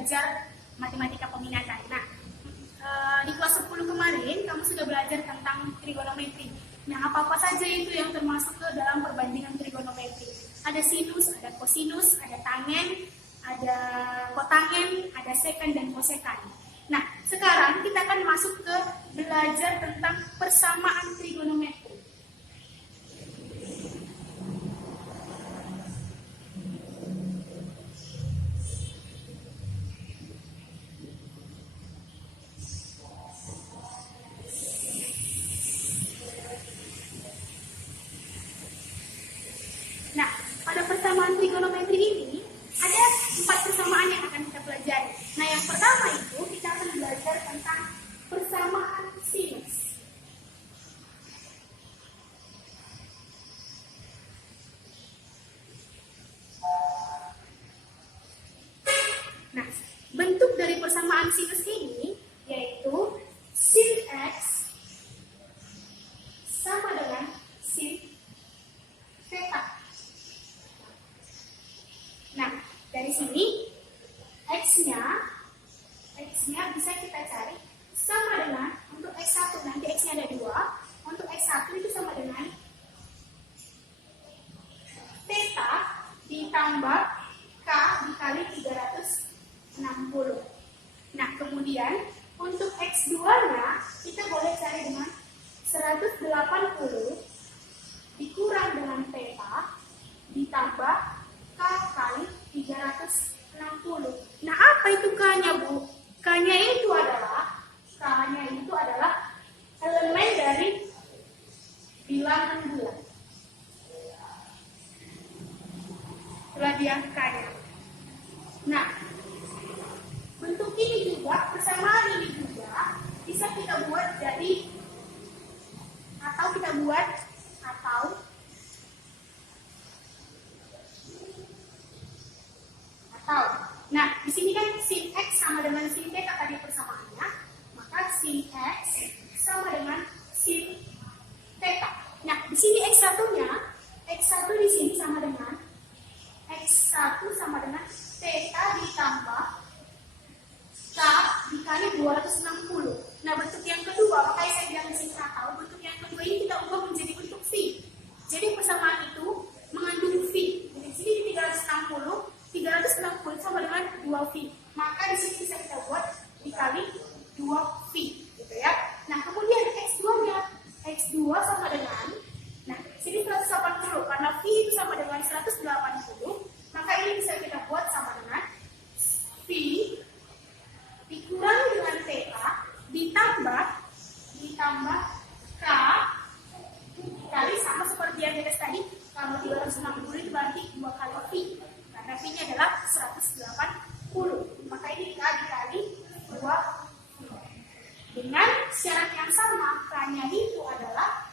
belajar matematika peminatan. Nah, di kelas 10 kemarin kamu sudah belajar tentang trigonometri. Nah, apa-apa saja itu yang termasuk ke dalam perbandingan trigonometri? Ada sinus, ada kosinus, ada tangen, ada kotangen, ada seken dan kosekan. Nah, sekarang kita akan masuk ke belajar tentang persamaan trigonometri. Nah, pada persamaan trigonometri ini ada 4 persamaan yang akan kita pelajari. Nah, yang pertama itu kita akan belajar tentang persamaan sinus. Nah, bentuk dari persamaan sinus ini yaitu sin X sama dengan sin theta. Nah, dari sini X-nya bisa kita cari sama dengan, untuk X1 nanti X-nya ada 2, untuk X1 itu sama dengan theta ditambah K dikali 360. Nah, kemudian untuk X2-nya kita boleh cari dengan 180 dikurang dengan theta ditambah K kali 360. Nah, apa itu K-nya, Bu? K-nya itu adalah elemen dari bilangan bulat. Itulah dia K-nya. Nah, bentuk ini juga, persamaan ini juga bisa kita buat jadi nah, di sini kan sin X sama dengan sin theta tadi persamaannya, maka sin X sama dengan sin theta. Nah, di sini X1-nya, X1 di sini sama dengan theta ditambah K dikali 260. Nah, bentuk yang kedua, makanya saya bilang di sini atau bentuk yang kedua ini kita ubah menjadi bentuk V. Jadi persamaan itu mengandung V. Jadi di sini 360 sama dengan 2V. Maka di sini bisa kita buat dikali 2V, gitu ya. Nah, kemudian X2-nya, X2 sama dengan, nah, sini 180 karena V itu sama dengan 180, maka ini bisa kita buat sama dengan V dikurangi dengan theta ditambah K kali sama seperti yang kita tadi. Kalau 360 itu berarti 2 kali V, karena V-nya adalah 180. Maka ini K dikali 2 dengan syarat yang sama. K-nya itu adalah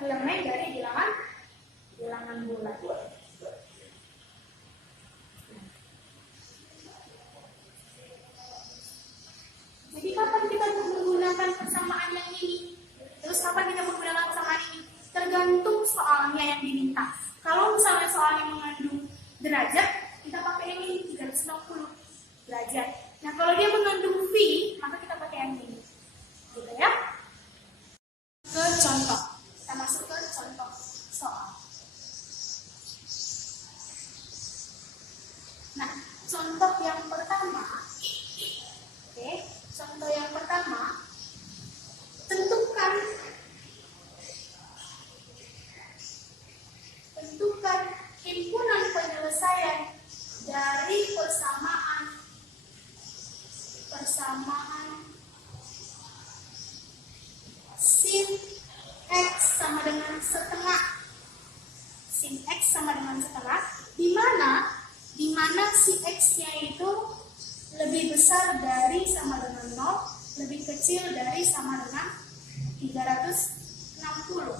elemen dari bilangan bulat. Jadi kapan kita menggunakan persamaan yang ini? Terus kapan kita menggunakan persamaan ini? Tergantung soalnya yang diminta. Kalau misalnya soalnya mengandung derajat, kita pakai yang ini 360 derajat. Nah, kalau dia mengandung V, maka kita pakai yang ini. Gitu ya. Ke contoh. Kita masuk ke contoh soal. Nah, contoh yang pertama. Oke, contoh yang pertama, tentukan himpunan penyelesaian dari persamaan sin X sama dengan setengah. Sin X sama dengan setengah, di mana si X-nya itu lebih besar dari sama dengan 0, lebih kecil dari sama dengan 360.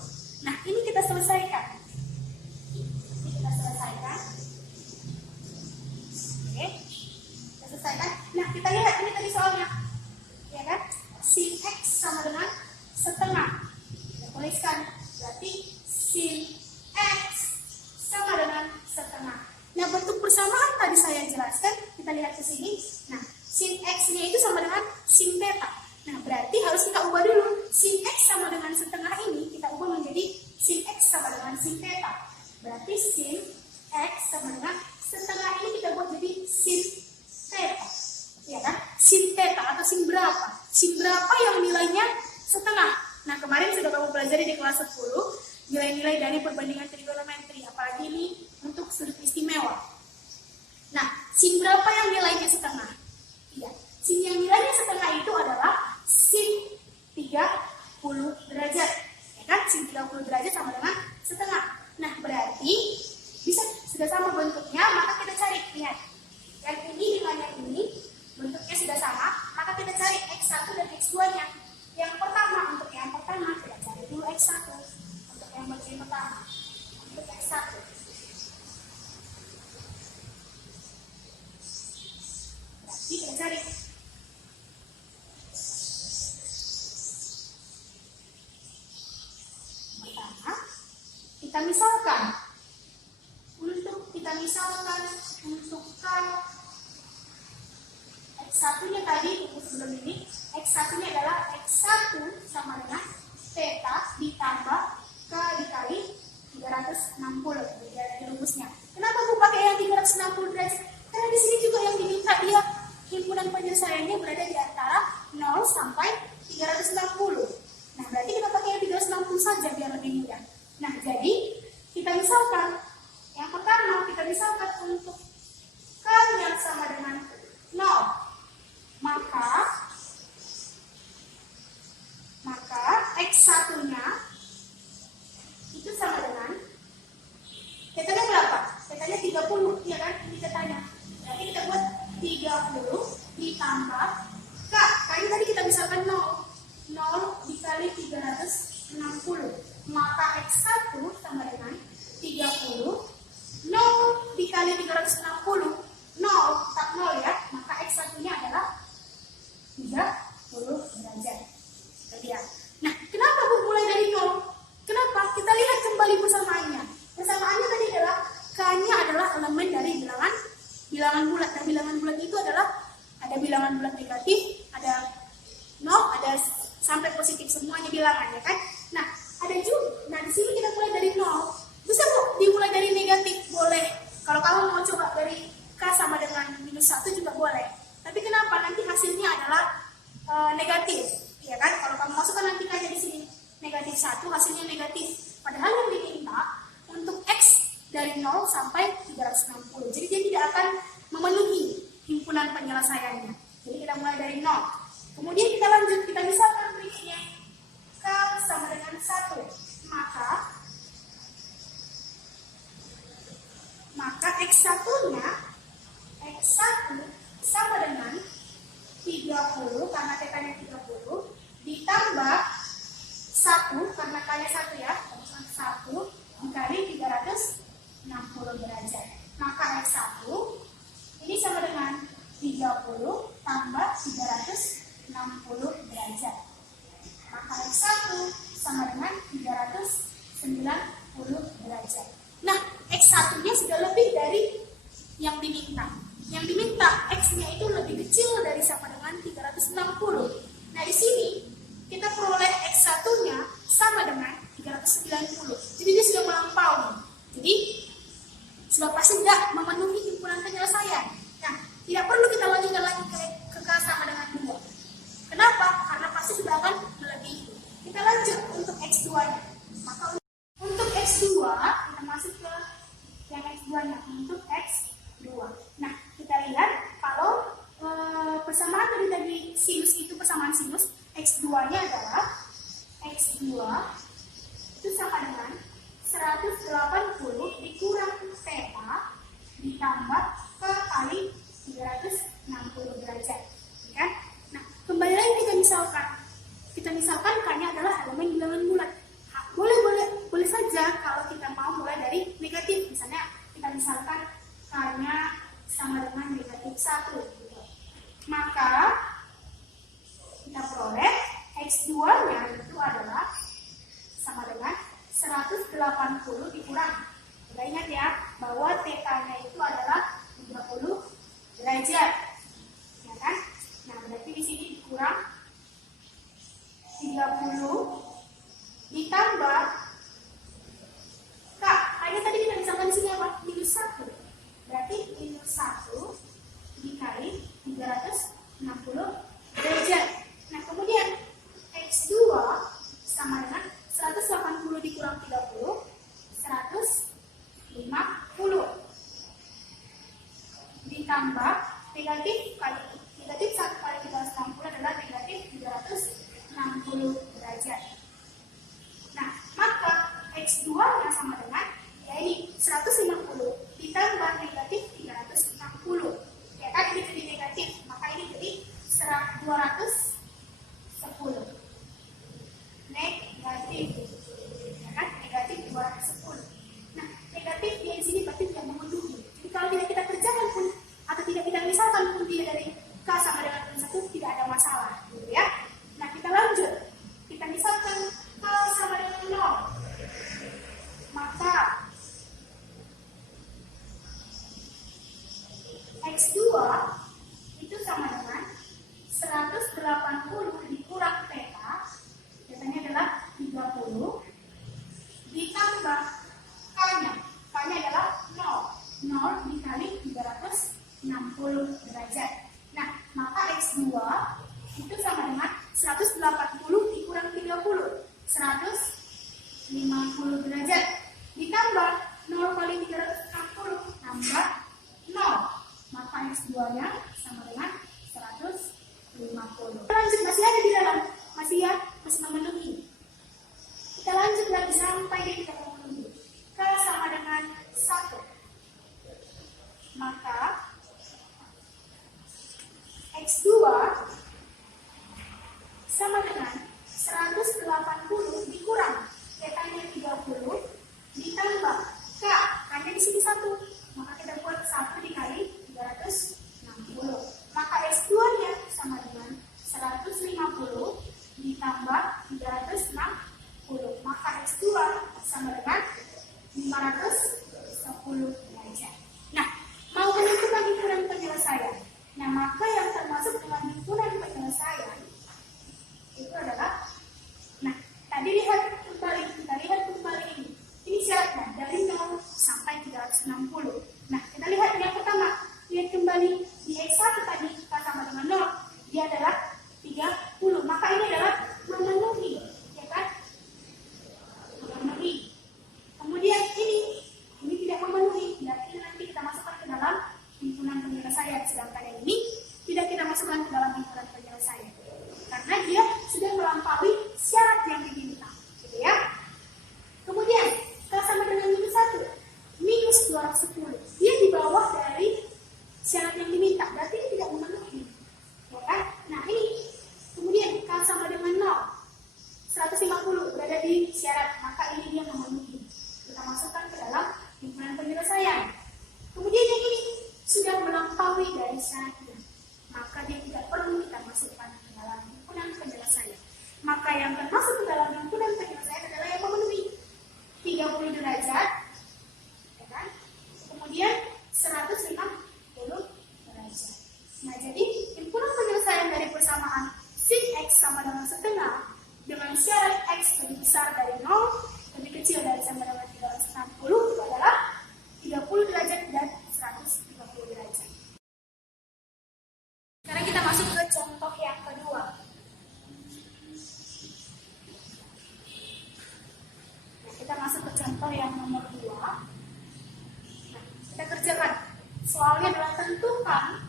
Nah, ini kita selesaikan. Oke, kita selesaikan. Nah, kita lihat ini tadi soalnya, ya kan? Sin X sama dengan setengah. Kita tuliskan, berarti sin X sama dengan setengah. Nah, bentuk persamaan tadi saya jelaskan, kita lihat ke sini, Nah, sin X-nya itu sama dengan sin theta. Nah, berarti harus kita ubah dulu. Sin X sama dengan setengah ini, kita ubah menjadi sin X sama dengan sin theta. Berarti sin X sama dengan setengah ini kita buat jadi sin theta. Ya kan? Sin theta atau sin berapa? Sin berapa yang nilainya setengah? Nah, kemarin sudah kamu pelajari di kelas 10, nilai-nilai dari perbandingan trigonometri, apalagi ini untuk sudut istimewa. Nah, sin berapa yang nilainya setengah? Iya, sin yang nilainya setengah itu adalah sin 30 derajat. Ya kan? Sin 30 derajat sama dengan setengah. Nah, berarti bisa sudah sama bentuknya, maka kita cari. Lihat, yang ini dengan yang ini bentuknya sudah sama, maka kita cari X1 dan X2-nya. Yang pertama, untuk yang pertama kita cari dulu X1. Untuk yang bagian pertama, untuk X1. Berarti kita cari. Pertama, kita misalkan. Untuk X1-nya tadi, sebelum ini, X1-nya adalah X1 sama dengan theta ditambah K dikali 360. Jadi ada rumusnya. Kenapa aku pakai yang 360 derajat? Karena di sini juga yang diminta dia himpunan penyelesaiannya berada di antara 0 sampai 360. Nah, berarti kita pakai yang 360 saja biar lebih mudah. Nah, jadi kita misalkan yang pertama, kita misalkan untuk K yang sama dengan 0. Maka X1-nya itu sama dengan tetanya berapa? Tetanya 30, ya kan? Ini tetanya. Jadi kita buat 30 ditambah K. Kali tadi kita misalkan 0. 0 dikali 360. Maka X1 sama dengan 30. 0 dikali 360. 0, tak 0 ya. Maka X1-nya adalah 30 derajat. Lihat. Nah, kenapa Bu mulai dari 0? Kenapa? Kita lihat kembali persamaannya. Persamaannya tadi adalah K-nya adalah elemen dari bilangan bulat. Nah, bilangan bulat itu adalah ada bilangan bulat negatif, ada 0, ada sampai positif, semuanya bilangan, ya kan? Nah, ada juga. Nah, di sini kita mulai dari 0. Bisa Bu dimulai dari negatif? Boleh. Kalau kamu mau coba dari K sama dengan -1 juga boleh. Tapi kenapa? Nanti hasilnya adalah negatif, ya kan? Kalau kamu masukkan nanti kayak di sini negatif 1, hasilnya negatif. Padahal yang diminta untuk X dari 0 sampai 360. Jadi dia tidak akan memenuhi himpunan penyelesaiannya. Jadi kita mulai dari 0. Kemudian kita lanjut, kita misalkan berikutnya K sama dengan 1. Maka X1-nya sama dengan 30 karena tetanya 30 ditambah 1 karena kali 1 ya, 1 dikali 360 derajat. Maka X1 ini sama dengan 30 tambah 360 derajat. Maka X1 sama dengan 390 derajat. Nah, X1-nya sudah lebih dari yang diminta. Yang diminta X-nya itu lebih kecil dari sama dengan 360. Nah, di sini kita peroleh X1-nya sama dengan 390. Jadi dia sudah melampaui. Jadi sudah pasti tidak memenuhi himpunan penyelesaian. Nah, tidak perlu kita lanjutkan lagi ke K sama dengan 2. Kenapa? Karena pasti sudah akan melebihi. Kita lanjut untuk X2-nya. Maka untuk X2 kita masuk ke yang X2-nya. Untuk X2. Nah, kita lihat kalau persamaan dari sinus itu persamaan sinus, X2-nya adalah X2 itu sama dengan 180 dikurang theta ditambah K kali 360 derajat, ya kan? Nah, kembali lagi kita misalkan K-nya adalah elemen bilangan bulat. Boleh saja kalau kita mau mulai dari negatif, misalnya kita misalkan K-nya sama dengan negatif 1, gitu. Maka kita peroleh X2-nya itu adalah sama dengan 180 dikurang. Kita ingat ya, bahwa theta-nya itu adalah 30 derajat. 210. Negatif. Ya kan? Negatif 210. Nah, negatif di sini berarti tidak memenuhi. Jadi kalau tidak kita kerjakan pun atau tidak kita misalkan pun dia dari K sama dengan 1 tidak ada masalah, gitu ya. Nah, kita lanjut. Kita misalkan K sama dengan 0. Maka X2 itu sama dengan 180 dikurang theta, theta-nya adalah 30, ditambah K-nya. K-nya adalah 0. 0 dikali 360 derajat. Nah, maka X2 itu sama dengan 180 dikurang 30, 150 derajat. Ditambah 0 kali 360 tambah 0. Maka X2-nya sama dengan 150. Lanjut, masih ada di dalam, masih memenuhi. Kita lanjut lagi sampai dia tidak memenuhi. K sama dengan 1. Maka X2 sama dengan 180 dikurang theta-nya 30 ditambah K, K-nya di sini 1. Maka kita buat 1 dikali 360. Maka X2-nya sama dengan 150 ditambah 360. Maka X2 sama dengan 510 derajat. Nah, mau menentukan himpunan penyelesaian. Nah, maka yang termasuk dalam himpunan penyelesaian itu adalah, nah, tadi kita lihat kembali ini. Ini syaratnya dari 0 sampai 360. Nah, kita lihat yang pertama. Lihat kembali di X1 tadi, K sama dengan 0. Dia adalah 30. Maka ini adalah memenuhi, ya kan? Memenuhi. Kemudian ini tidak memenuhi. Berarti nanti kita masukkan ke dalam himpunan penyelesaian. Sedangkan yang ini tidak kita masukkan ke dalam himpunan penyelesaian. Karena dia sudah melampaui syarat yang diminta. Gitu ya. Kemudian, K sama dengan minus 210. Dia di bawah dari syarat yang diminta. Berarti ini tidak memenuhi. Ya kan? Nah, ini. Kemudian, K sama dengan 0. 150 berada di syarat. Maka ini dia memenuhi. Kita masukkan ke dalam himpunan penyelesaian. Kemudian yang ini sudah melampaui dari syaratnya. Maka dia tidak perlu kita masukkan ke dalam himpunan penyelesaian. Maka yang termasuk ke dalam himpunan penyelesaian adalah yang memenuhi 30 derajat, ya kan? Kemudian 150 derajat. Nah, jadi himpunan penyelesaian dari persamaan sin X sama dengan setengah dengan syarat X lebih besar dari 0, lebih kecil dari sama dengan 360 itu adalah 30 derajat dan 130 derajat. Sekarang kita masuk ke contoh yang kedua. Nah, kita masuk ke contoh yang nomor 2. Nah, kita kerjakan. Soalnya adalah tentukan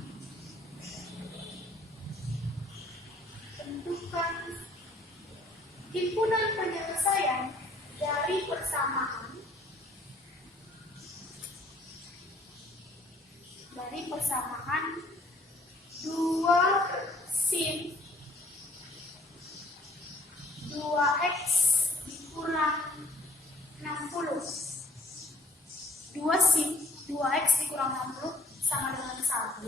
himpunan penyelesaian dari persamaan dua sin 2x dikurang 60. 2 sin 2x dikurang 60 sama dengan 1.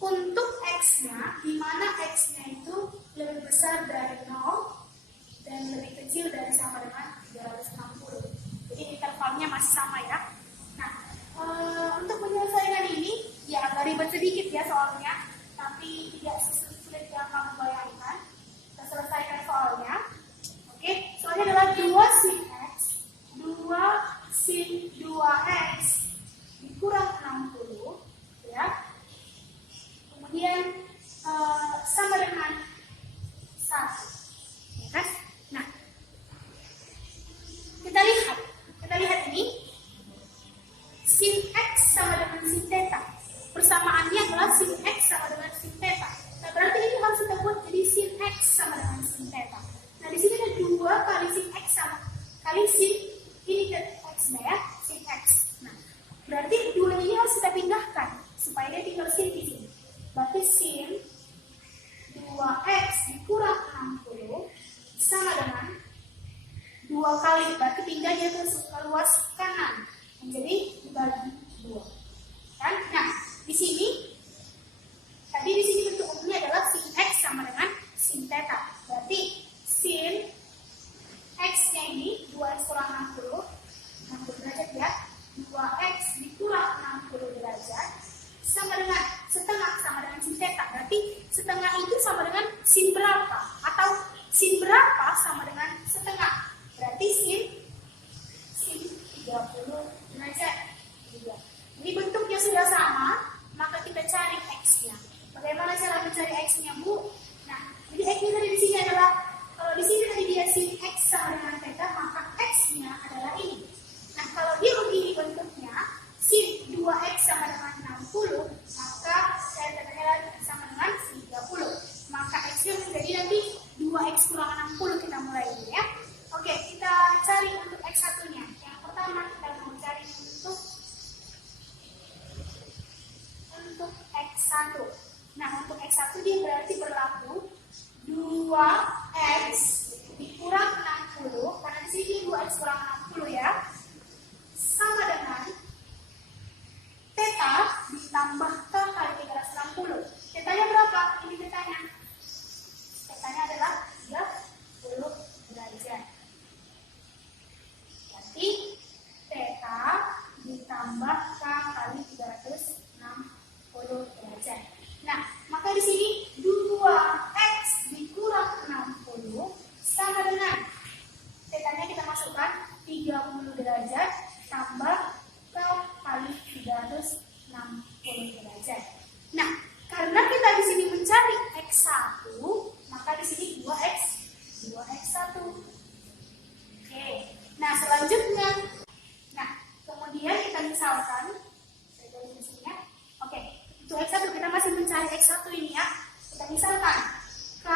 Untuk x-nya, di mana x-nya itu lebih besar dari 0 dan lebih kecil dari sama dengan 360. Jadi intervalnya masih sama ya. Nah, untuk menyelesaikan ini ya agak ribet sedikit ya soalnya, tapi tidak sesulit yang kamu bayangkan. Kita selesaikan soalnya. Oke, soalnya adalah 2 sin x, 2 sin 2x dikurang 60 ya. Kemudian sama dengan 1, ya kan? Nah, kita lihat ini sin x sama dengan sin theta. Persamaannya adalah sin x setengah itu sama dengan sin berapa? Atau sin berapa sama dengan setengah? Berarti sin 30 derajat. Ini bentuknya sudah sama, maka kita cari X-nya. Bagaimana cara mencari X-nya, Bu? Nah, jadi X-nya tadi di sini adalah, kalau di sini tadi dia sin X sama dengan theta, maka X-nya adalah ini. Nah, kalau dia begini bentuknya, sin 2X sama dengan 60, maka theta sama dengan 30. Maka X-nya menjadi nanti 2X kurang 60, kita mulai dulu ya. Oke, kita cari untuk X1-nya. Yang pertama kita mau cari untuk X1. Nah, untuk X1 dia berarti berlaku 2X dikurang 60, karena di sini 2X kurang 60 ya, sama dengan theta ditambah K kali 360. Tetanya berapa? Ini tetanya. Tetanya adalah 30 derajat. Berarti theta ditambah K kali 360 derajat. Nah, maka di sini 2X dikurang 60 sama dengan tetanya kita masukkan 30 derajat tambah K kali 360 derajat. Nah, karena kita di sini mencari X1, maka di sini 2X1. Oke. Nah, selanjutnya, kemudian kita misalkan, saya tulis di sini ya. Oke, untuk X1 kita masih mencari X1 ini ya. Kita misalkan K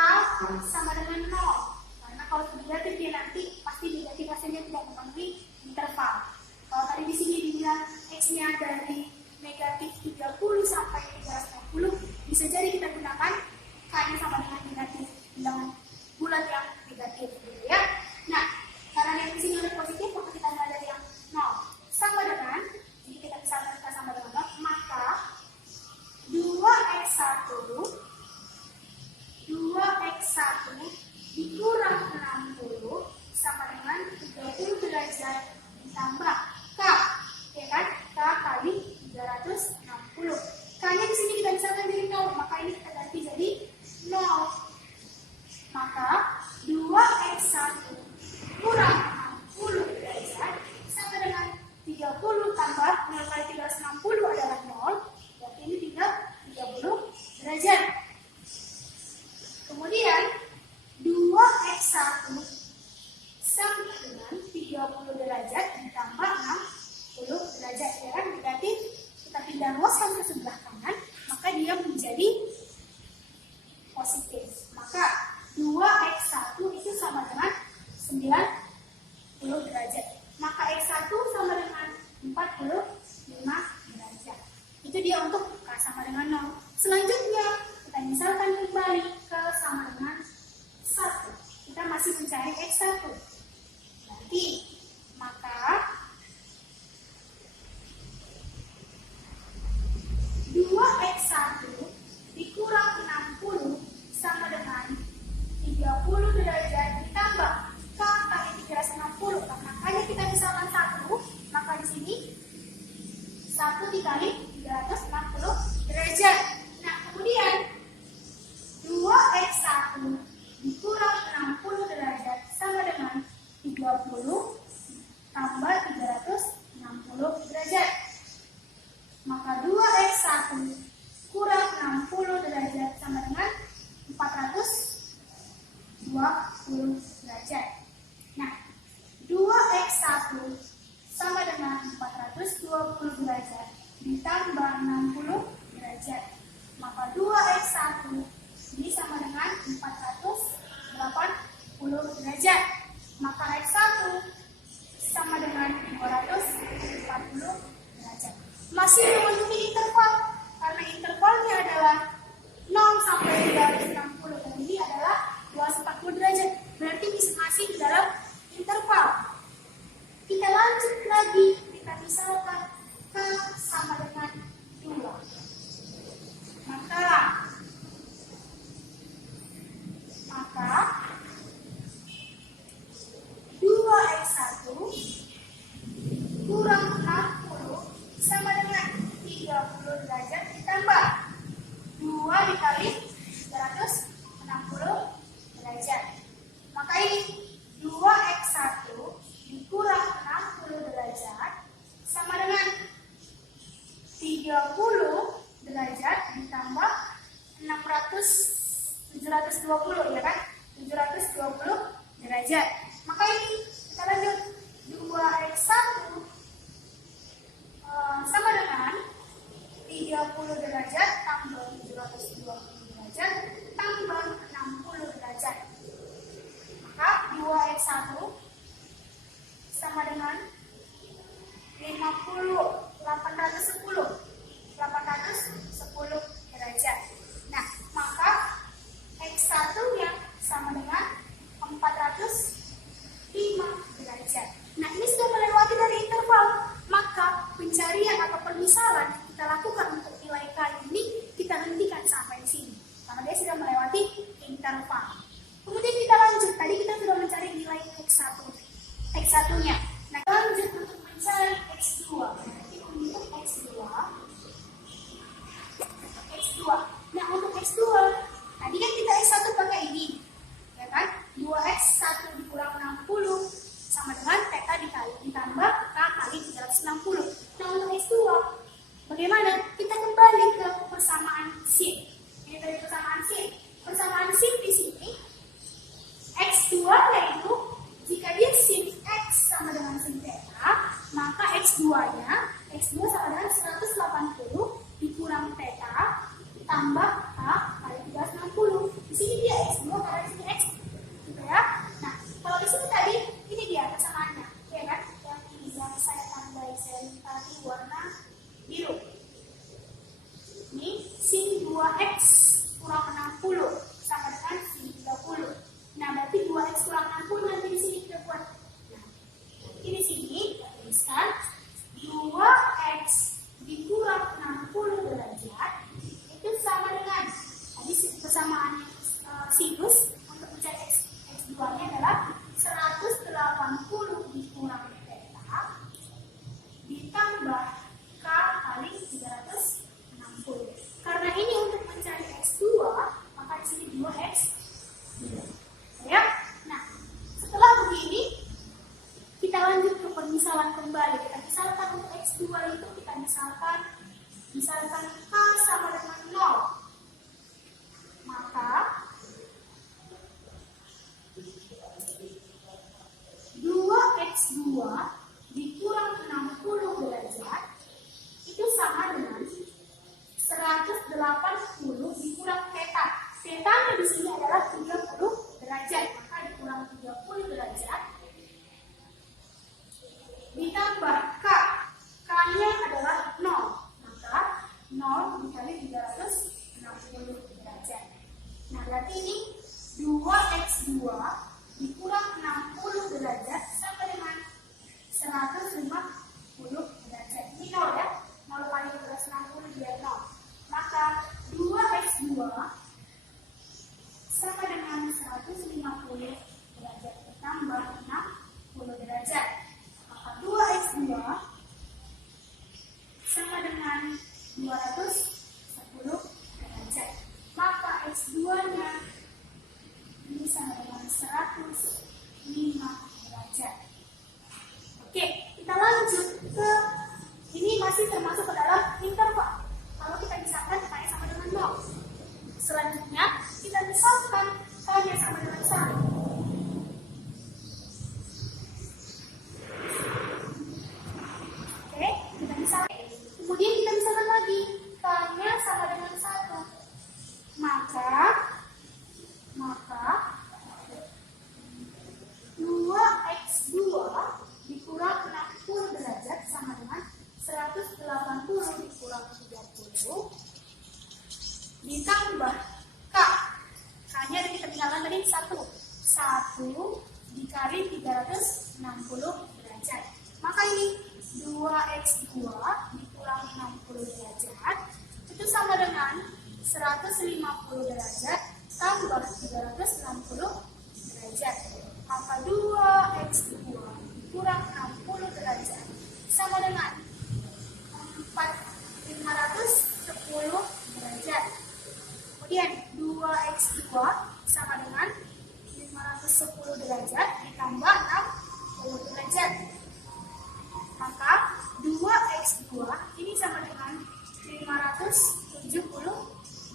sama dengan 0. Karena kalau negatif dia nanti pasti negatif hasilnya tidak memenuhi interval. Kalau tadi di sini dibilang X-nya dari negatif 30 sampai 360, bisa jadi kita gunakan K-nya sama dengan negatif, bilangan bulat yang negatif gitu ya. Nah, karena yang di sini ada positif, maka kita nggak ada yang 0. Sama dengan, jadi kita bisa K sama dengan 0, maka 2X1 dikurang 60 sama dengan 30 derajat ditambah K, ya kan? K kali 360. K-nya di sini kita bisa ambil dari 0, maka ini kita ganti jadi 720 ya kan? 720 derajat. Maka ini kita lanjut 2x1 sama dengan 30 derajat tambah 720 derajat tambah 60 derajat. Maka 2x1 sama dengan 810 derajat. Nah, maka x1 yang sama dengan 405 derajat. Nah, ini sudah melewati dari interval. Maka pencarian atau permisalan yang kita lakukan untuk nilai K ini kita hentikan sampai di sini. Karena dia sudah melewati interval. Kemudian kita lanjut. Tadi kita sudah mencari nilai X1-nya. Nah, lanjut untuk mencari X2. Berarti untuk X2. Nah, untuk X2, tadi kan kita X1 pakai ini. Ya kan? 2X1 dikurang 60 sama dengan theta ditambah K kali 360. Nah, untuk X2, bagaimana? Kita kembali ke persamaan sin. Ini dari persamaan sin. Persamaan sin di sini, X2 yaitu jika dia sin X sama dengan sin theta, maka X2-nya, X2 sama dengan 180 dikurang theta tambah K kali 360. Di sini dia X2 karena di sini X. Gitu ya. Nah, kalau di sini tadi, ini dia persamaannya. Ya kan? Yang ini yang saya tandai, saya tadi warna biru. Ini sin 2X kurang 60 sama dengan sin 30. Nah, berarti 2X kurang 60 nanti di sini kita buat. Nah, ini sini kita tuliskan 2X dikurang 60 derajat itu sama dengan tadi persamaan sinus untuk mencari X2-nya adalah 180 dikurang theta ditambah K kali 360. Karena ini untuk mencari X2, maka di sini 2X. Ya. Nah, setelah begini kita lanjut ke permisalan kembali. Kita misalkan untuk X2 itu kita misalkan K sama dengan 0. Maka 2X2 dikurang 60 derajat itu sama dengan 180 dikurang theta. Theta-nya di sini adalah 30 derajat. Maka dikurang 30 derajat ditambah K. K-nya adalah 0. Maka 0 dikali 360 derajat. Nah, berarti ini 2X2 dikurang 60 derajat sama dengan 150 derajat. Ini 0 ya. 0 kali 360 dia 0. Maka 2X2 sama dengan 150 derajat ditambah 60 derajat. Maka 2X2 sama dengan 210 derajat. Maka X2-nya ini sama dengan 105 derajat. Oke, kita lanjut ke ini masih termasuk ke dalam interval. Kalau kita misalkan K-nya sama dengan 0. Selanjutnya kita misalkan K-nya sama dengan 1. Oke, kita misalkan. Kemudian kita misalkan lagi K-nya sama dengan 1. Maka 2X2 dikurang 60 derajat sama dengan 180 dikurang 30 ditambah K. K-nya kita tinggalkan tadi 1 dikali 360 derajat. Maka ini 2X2 dikurang 60 derajat itu sama dengan 150 derajat tambah 360 derajat. Maka 2X2 kurang 60 derajat sama dengan 510 derajat. Kemudian 2X2 sama dengan 510 derajat ditambah 60 derajat. Maka 2X2 ini sama dengan 570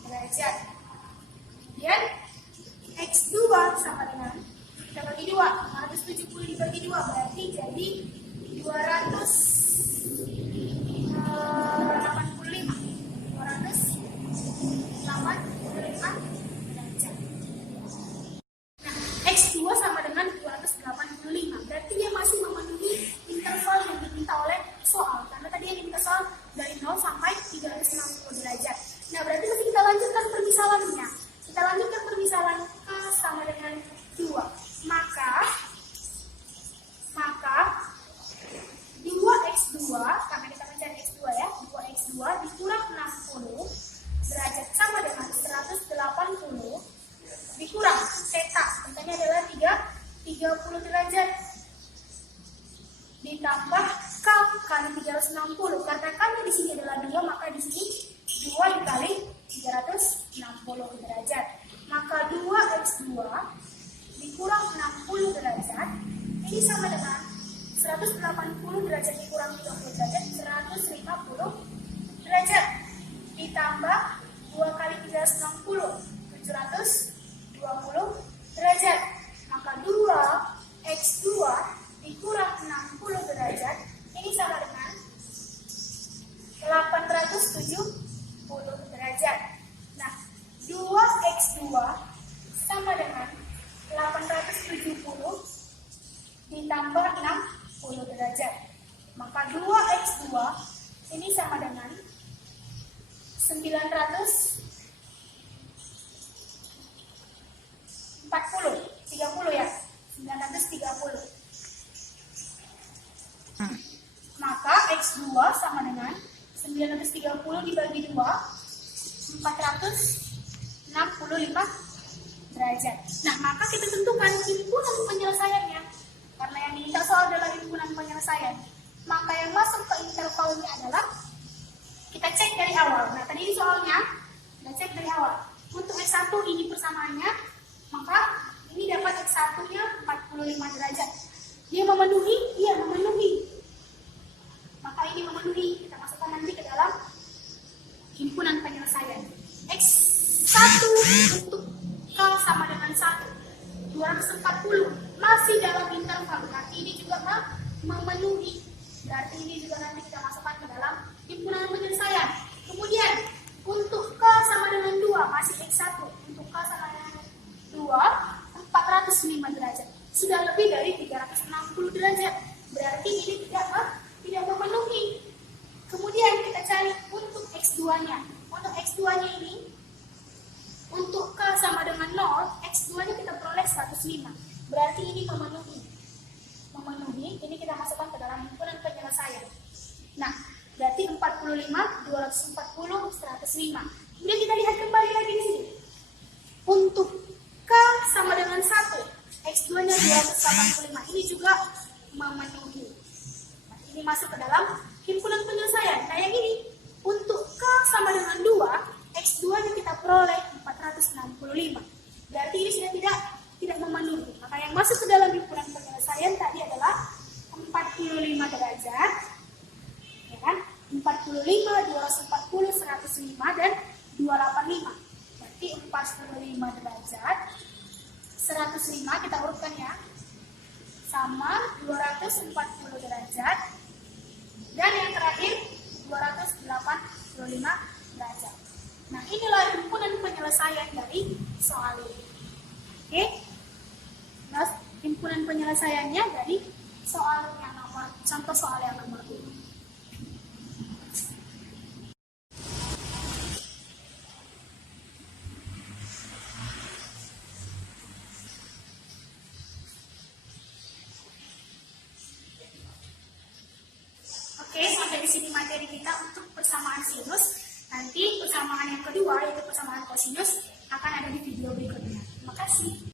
derajat. ini adalah 30 derajat. Ditambah K kali 360. Karena K-nya di sini adalah 2, maka di sini 2 dikali 360 derajat. Maka 2x2 dikurang 60 derajat, ini sama dengan 180 derajat dikurang 30 derajat, 150 derajat. Ditambah 2 kali 360, 720 derajat. Maka 2x2 dikurang 60 derajat, ini sama dengan 870 derajat. Nah, 2x2 sama dengan 870 ditambah 60 derajat. Maka 2x2 ini sama dengan 30 ya, 930. Maka x2 sama dengan 930 dibagi 2, 465 derajat. Nah, maka kita tentukan himpunan penyelesaiannya. Karena yang diminta soal adalah himpunan penyelesaian. Maka yang masuk ke intervalnya adalah kita cek dari awal. Nah, tadi soalnya kita cek dari awal. Untuk x1 ini persamaannya, maka ini dapat x1-nya 45 derajat. Dia memenuhi? Iya, memenuhi. Maka ini memenuhi. Kita masukkan nanti ke dalam himpunan penyelesaian. X1 untuk K sama dengan 1, 240. Masih dalam interval. Berarti ini juga memenuhi. Berarti ini juga nanti kita masukkan ke dalam himpunan penyelesaian. Kemudian untuk K sama dengan 2, masih X1. Untuk K sama dengan 2, 405 derajat. Sudah lebih dari 360 derajat. Berarti ini tidak memenuhi. Kemudian kita cari untuk X2-nya. Untuk X2-nya ini, untuk K sama dengan 0, X2-nya kita peroleh 105. Berarti ini memenuhi. Memenuhi, ini kita masukkan ke dalam himpunan penyelesaian. Nah, berarti 45, 240, 105. Kemudian kita lihat kembali lagi di sini. Untuk K sama dengan 1, X2-nya 285. Ini juga memenuhi. Nah, ini masuk ke dalam himpunan penyelesaian. Nah, yang ini, untuk K sama dengan 2, X2-nya kita peroleh 465. Berarti ini sudah tidak memenuhi. Maka yang masuk ke dalam himpunan penyelesaian tadi adalah 45 derajat. Ya kan? 45, 240, 105, dan 285. Berarti 45 derajat. 105 kita urutkan ya. Sama 240 derajat. Dan yang terakhir 285 derajat. Nah, inilah himpunan penyelesaian dari soal ini. Oke? Nah, himpunan penyelesaiannya dari soal yang contoh soal yang nomor 2. Oke, sampai di sini materi kita untuk persamaan sinus. Nanti persamaan yang kedua, yaitu persamaan kosinus, akan ada di video berikutnya. Terima kasih.